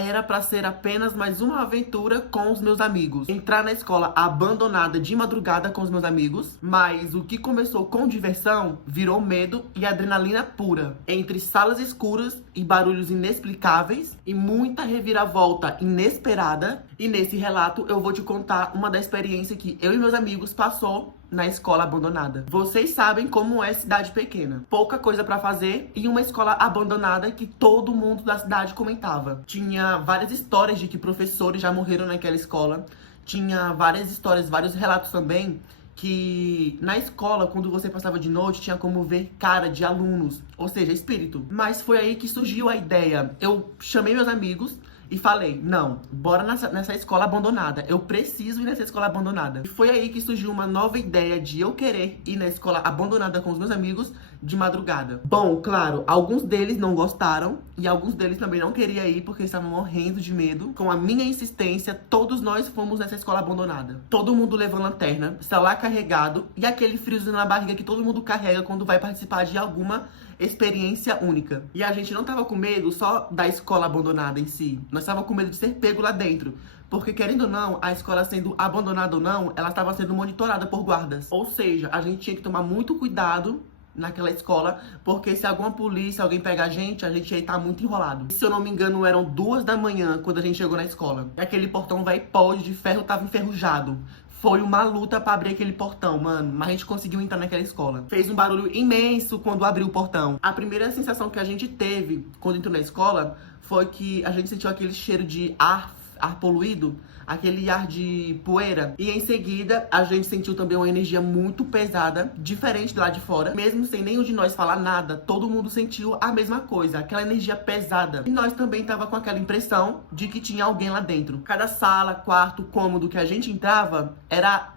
era pra ser apenas mais uma aventura com os meus amigos. Entrar na escola abandonada de madrugada com os meus amigos. Mas o que começou com diversão virou medo e adrenalina pura. Entre salas escuras e barulhos inexplicáveis e muita reviravolta inesperada. E nesse relato eu vou te contar uma da experiência que eu e meus amigos passou na escola abandonada. Vocês sabem como é cidade pequena. Pouca coisa pra fazer e uma escola abandonada que todo mundo da cidade comentava. Tinha várias histórias de que professores já morreram naquela escola. Tinha várias histórias, vários relatos também que na escola, quando você passava de noite, tinha como ver cara de alunos, ou seja, espírito. Mas foi aí que surgiu a ideia. Eu chamei meus amigos e falei, não, bora nessa escola abandonada. Eu preciso ir nessa escola abandonada. E foi aí que surgiu uma nova ideia de eu querer ir na escola abandonada com os meus amigos de madrugada. Bom, claro, alguns deles não gostaram e alguns deles também não queriam ir porque estavam morrendo de medo. Com a minha insistência, todos nós fomos nessa escola abandonada. Todo mundo levou lanterna, celular carregado e aquele friozinho na barriga que todo mundo carrega quando vai participar de alguma experiência única. E a gente não tava com medo só da escola abandonada em si. Nós tava com medo de ser pego lá dentro. Porque, querendo ou não, a escola sendo abandonada ou não, ela estava sendo monitorada por guardas. Ou seja, a gente tinha que tomar muito cuidado naquela escola, porque se alguma polícia, alguém pegar a gente ia estar muito enrolado. E, se eu não me engano, eram 2 da manhã quando a gente chegou na escola. E aquele portão velho podre de ferro tava enferrujado. Foi uma luta pra abrir aquele portão, mano. Mas a gente conseguiu entrar naquela escola. Fez um barulho imenso quando abriu o portão. A primeira sensação que a gente teve quando entrou na escola foi que a gente sentiu aquele cheiro de ar poluído, aquele ar de poeira. E em seguida, a gente sentiu também uma energia muito pesada, diferente do lado de fora. Mesmo sem nenhum de nós falar nada, todo mundo sentiu a mesma coisa, aquela energia pesada. E nós também tava com aquela impressão de que tinha alguém lá dentro. Cada sala, quarto, cômodo que a gente entrava,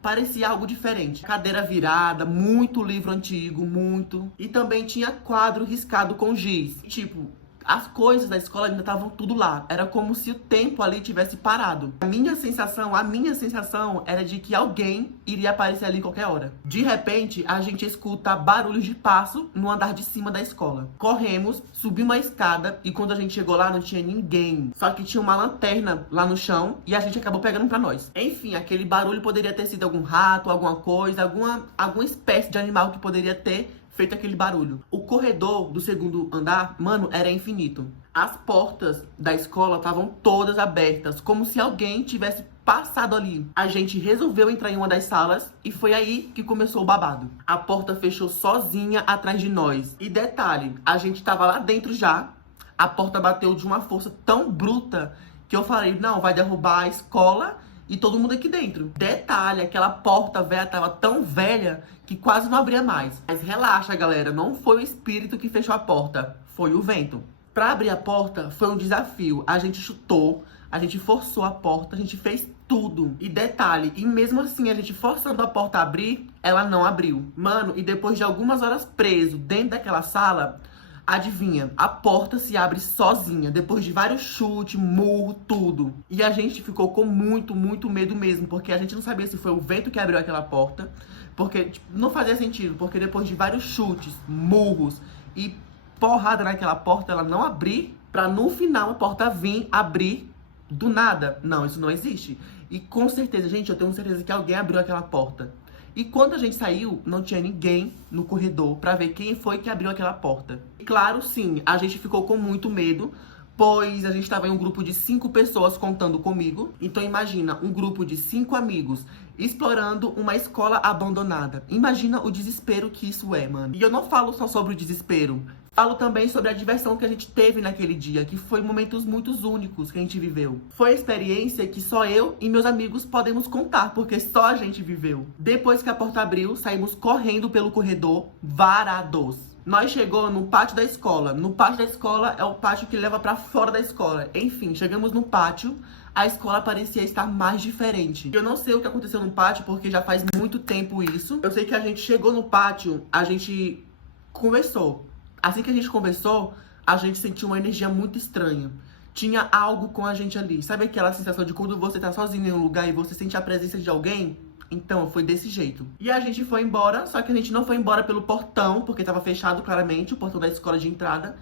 parecia algo diferente. Cadeira virada, muito livro antigo, muito. E também tinha quadro riscado com giz. Tipo, as coisas da escola ainda estavam tudo lá. Era como se o tempo ali tivesse parado. A minha sensação era de que alguém iria aparecer ali em qualquer hora. De repente, a gente escuta barulhos de passo no andar de cima da escola. Corremos, subimos a escada e quando a gente chegou lá não tinha ninguém. Só que tinha uma lanterna lá no chão e a gente acabou pegando pra nós. Enfim, aquele barulho poderia ter sido algum rato, alguma coisa, alguma espécie de animal que poderia ter feito aquele barulho. O corredor do segundo andar, mano, era infinito. As portas da escola estavam todas abertas, como se alguém tivesse passado ali. A gente resolveu entrar em uma das salas e foi aí que começou o babado. A porta fechou sozinha atrás de nós. E detalhe, a gente tava lá dentro já, a porta bateu de uma força tão bruta que eu falei, não, vai derrubar a escola e todo mundo aqui dentro. Detalhe, aquela porta velha tava tão velha que quase não abria mais. Mas relaxa, galera, não foi o espírito que fechou a porta, foi o vento. Pra abrir a porta foi um desafio. A gente chutou, a gente forçou a porta, a gente fez tudo. E detalhe, e mesmo assim a gente forçando a porta a abrir, ela não abriu. Mano, e depois de algumas horas preso dentro daquela sala, adivinha, a porta se abre sozinha, depois de vários chutes, murro, tudo. E a gente ficou com muito, muito medo mesmo, porque a gente não sabia se foi o vento que abriu aquela porta, porque tipo, não fazia sentido, porque depois de vários chutes, murros e porrada naquela porta, ela não abrir, pra no final a porta vir abrir do nada. Não, isso não existe. E com certeza, gente, eu tenho certeza que alguém abriu aquela porta. E quando a gente saiu, não tinha ninguém no corredor pra ver quem foi que abriu aquela porta. E claro, sim, a gente ficou com muito medo, pois a gente tava em um grupo de 5 pessoas contando comigo. Então imagina, um grupo de 5 amigos explorando uma escola abandonada. Imagina o desespero que isso é, mano. E eu não falo só sobre o desespero. Falo também sobre a diversão que a gente teve naquele dia, que foi momentos muito únicos que a gente viveu. Foi a experiência que só eu e meus amigos podemos contar, porque só a gente viveu. Depois que a porta abriu, saímos correndo pelo corredor, varados. Nós chegamos no pátio da escola. No pátio da escola é o pátio que leva pra fora da escola. Enfim, chegamos no pátio, a escola parecia estar mais diferente. Eu não sei o que aconteceu no pátio, porque já faz muito tempo isso. Eu sei que a gente chegou no pátio, a gente conversou. Assim que a gente conversou, a gente sentiu uma energia muito estranha. Tinha algo com a gente ali. Sabe aquela sensação de quando você tá sozinho em um lugar e você sente a presença de alguém? Então, foi desse jeito. E a gente foi embora, só que a gente não foi embora pelo portão, porque tava fechado claramente, o portão da escola de entrada.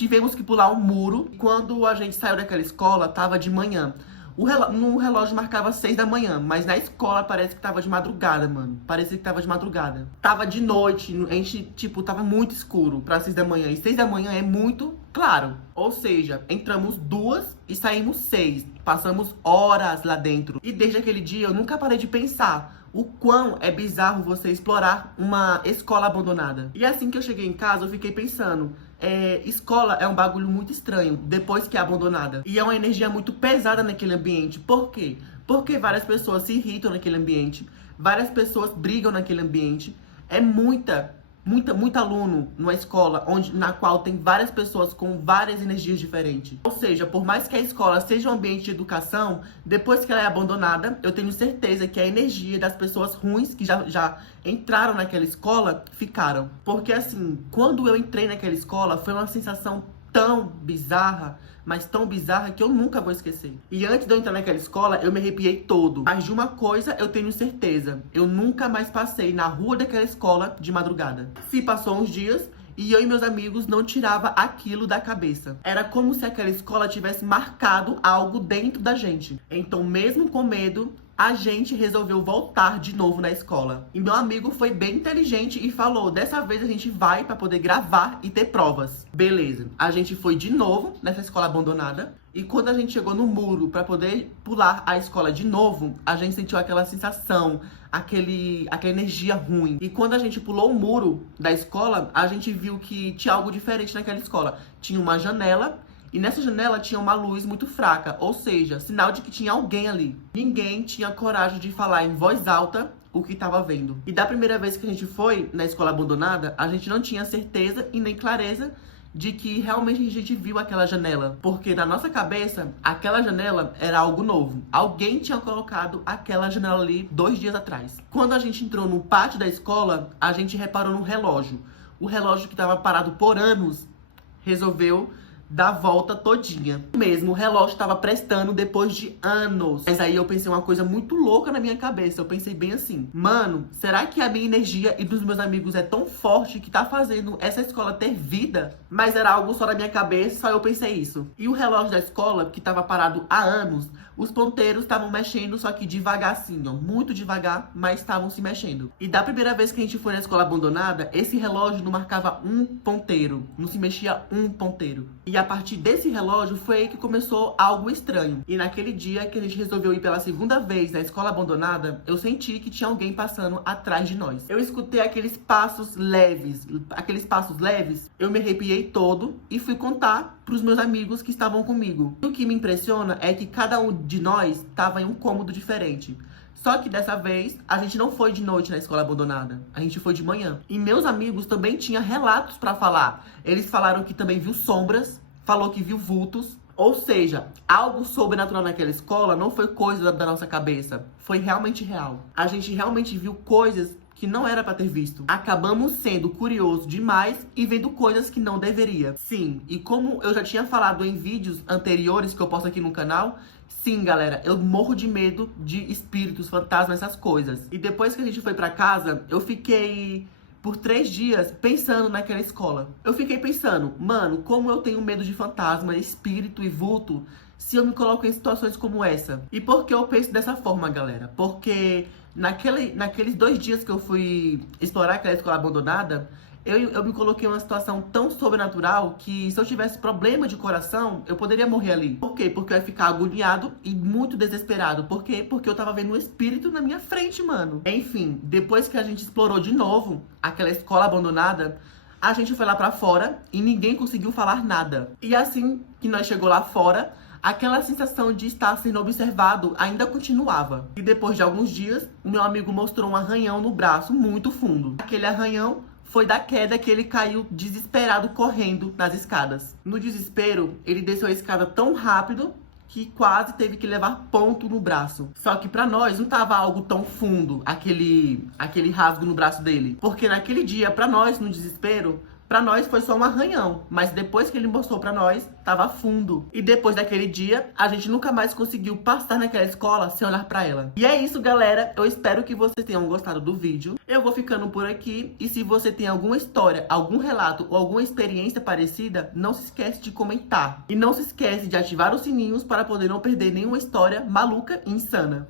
tivemos que pular um muro. Quando a gente saiu daquela escola, tava de manhã. No relógio marcava 6 da manhã, mas na escola parece que tava de madrugada, mano. Parecia que tava de madrugada. Tava de noite, a gente, tipo, tava muito escuro pra 6 da manhã. E 6 da manhã é muito claro. Ou seja, entramos 2 e saímos 6. Passamos horas lá dentro. E desde aquele dia eu nunca parei de pensar o quão é bizarro você explorar uma escola abandonada. E assim que eu cheguei em casa, eu fiquei pensando... escola é um bagulho muito estranho depois que é abandonada. E é uma energia muito pesada naquele ambiente. Por quê? Porque várias pessoas se irritam naquele ambiente. Várias pessoas brigam naquele ambiente. É muito aluno numa escola na qual tem várias pessoas com várias energias diferentes. Ou seja, por mais que a escola seja um ambiente de educação, depois que ela é abandonada, eu tenho certeza que a energia das pessoas ruins que já entraram naquela escola ficaram. Porque assim, quando eu entrei naquela escola, foi uma sensação tão bizarra, mas tão bizarra que eu nunca vou esquecer. E antes de eu entrar naquela escola, eu me arrepiei todo. Mas de uma coisa eu tenho certeza, eu nunca mais passei na rua daquela escola de madrugada. Se passou uns dias e eu e meus amigos não tirava aquilo da cabeça. Era como se aquela escola tivesse marcado algo dentro da gente. Então, mesmo com medo, a gente resolveu voltar de novo na escola. E meu amigo foi bem inteligente e falou, dessa vez a gente vai pra poder gravar e ter provas. Beleza, a gente foi de novo nessa escola abandonada. E quando a gente chegou no muro pra poder pular a escola de novo, a gente sentiu aquela sensação, aquela energia ruim. E quando a gente pulou o muro da escola, a gente viu que tinha algo diferente naquela escola. Tinha uma janela. E nessa janela tinha uma luz muito fraca, ou seja, sinal de que tinha alguém ali. Ninguém tinha coragem de falar em voz alta o que estava vendo. E da primeira vez que a gente foi na escola abandonada, a gente não tinha certeza e nem clareza de que realmente a gente viu aquela janela. Porque na nossa cabeça, aquela janela era algo novo. Alguém tinha colocado aquela janela ali 2 dias atrás. Quando a gente entrou no pátio da escola, a gente reparou no relógio. O relógio que estava parado por anos resolveu da volta todinha. Mesmo, o relógio estava prestando depois de anos. Mas aí eu pensei uma coisa muito louca na minha cabeça. Eu pensei bem assim, mano, será que a minha energia e dos meus amigos é tão forte que tá fazendo essa escola ter vida? Mas era algo só na minha cabeça, só eu pensei isso. E o relógio da escola, que tava parado há anos, os ponteiros estavam mexendo, só que devagarzinho, muito devagar, mas estavam se mexendo. E da primeira vez que a gente foi na escola abandonada, esse relógio não marcava um ponteiro, não se mexia um ponteiro. E a partir desse relógio foi aí que começou algo estranho. E naquele dia que a gente resolveu ir pela segunda vez na escola abandonada, eu senti que tinha alguém passando atrás de nós. Eu escutei aqueles passos leves, eu me arrepiei todo e fui contar pros meus amigos que estavam comigo. E o que me impressiona é que cada um de nós estava em um cômodo diferente. Só que dessa vez, a gente não foi de noite na escola abandonada. A gente foi de manhã. E meus amigos também tinham relatos pra falar. Eles falaram que também viu sombras, falou que viu vultos. Ou seja, algo sobrenatural naquela escola não foi coisa da nossa cabeça. Foi realmente real. A gente realmente viu coisas que não era pra ter visto. Acabamos sendo curiosos demais e vendo coisas que não deveria. Sim, e como eu já tinha falado em vídeos anteriores que eu posto aqui no canal, sim, galera, eu morro de medo de espíritos, fantasmas, essas coisas. E depois que a gente foi pra casa, eu fiquei por 3 dias pensando naquela escola. Eu fiquei pensando, mano, como eu tenho medo de fantasma, espírito e vulto, se eu me coloco em situações como essa. E por que eu penso dessa forma, galera? Porque naqueles 2 dias que eu fui explorar aquela escola abandonada, eu me coloquei em uma situação tão sobrenatural que se eu tivesse problema de coração, eu poderia morrer ali. Por quê? Porque eu ia ficar agoniado e muito desesperado. Por quê? Porque eu tava vendo um espírito na minha frente, mano. Enfim, depois que a gente explorou de novo aquela escola abandonada, a gente foi lá pra fora e ninguém conseguiu falar nada. E assim que nós chegou lá fora, aquela sensação de estar sendo observado ainda continuava. E depois de alguns dias, o meu amigo mostrou um arranhão no braço muito fundo. Aquele arranhão foi da queda que ele caiu desesperado correndo nas escadas. No desespero, ele desceu a escada tão rápido que quase teve que levar ponto no braço. Só que pra nós não tava algo tão fundo, aquele rasgo no braço dele. Porque naquele dia, pra nós, no desespero, Pra nós foi só um arranhão, mas depois que ele mostrou pra nós, tava fundo. E depois daquele dia, a gente nunca mais conseguiu passar naquela escola sem olhar pra ela. E é isso, galera. Eu espero que vocês tenham gostado do vídeo. Eu vou ficando por aqui. E se você tem alguma história, algum relato ou alguma experiência parecida, não se esquece de comentar. E não se esquece de ativar os sininhos para poder não perder nenhuma história maluca e insana.